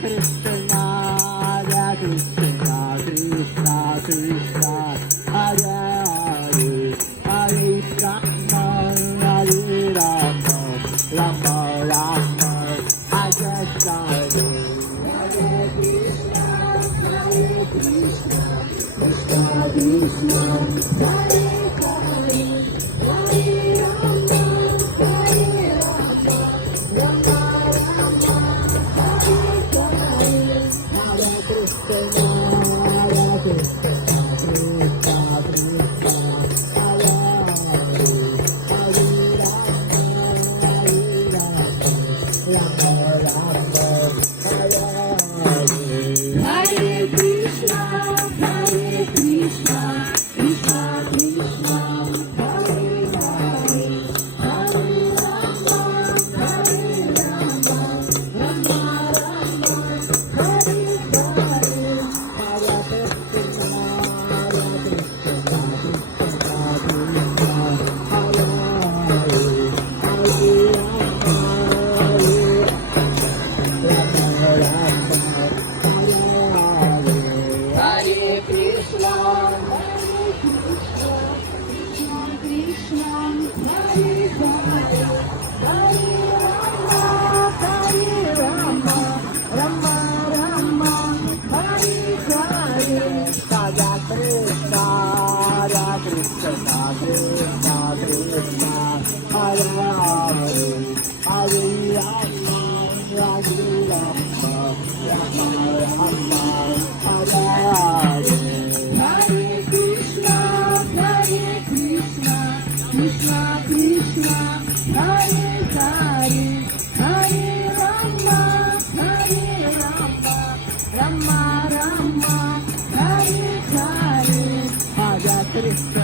Krishna, Hare Krishna, Krishna Krishna, Hare Hare, Hare Rama, Hare Rama, Rama Rama, Hare Hare. Krishna Krishna, Hare Hare, Hare Rama, Hare Rama, Rama Rama, Hare Hare. Hare Krishna, Hare Krishna, Krishna Krishna, Hare Hare, Hare Rama, Hare Rama, Rama Rama, Hare Hare. Hare Krishna, Hare Krishna, Krishna Krishna, Hare Hare, Hare Rama, Hare Rama, Rama Rama, Hare Hare. Hare Krishna, Hare Krishna, Krishna Krishna, Hare Hare, Hare Rama, Rama Rama, Hare Hare. Hare Krishna, Hare Krishna, Krishna Krishna, Hare Hare, Hare Rama, Hare Rama, Rama Rama, Hare Hare. Hare Krishna, Hare Krishna, Krishna Krishna, Hare Hare, Hare Rama, Hare Rama, Rama Rama, Hare Hare. Hare Krishna, Hare Krishna, Krishna Krishna, Hare Hare, Hare Rama, Hare Rama, Rama Rama, Hare Hare. Hare Krishna.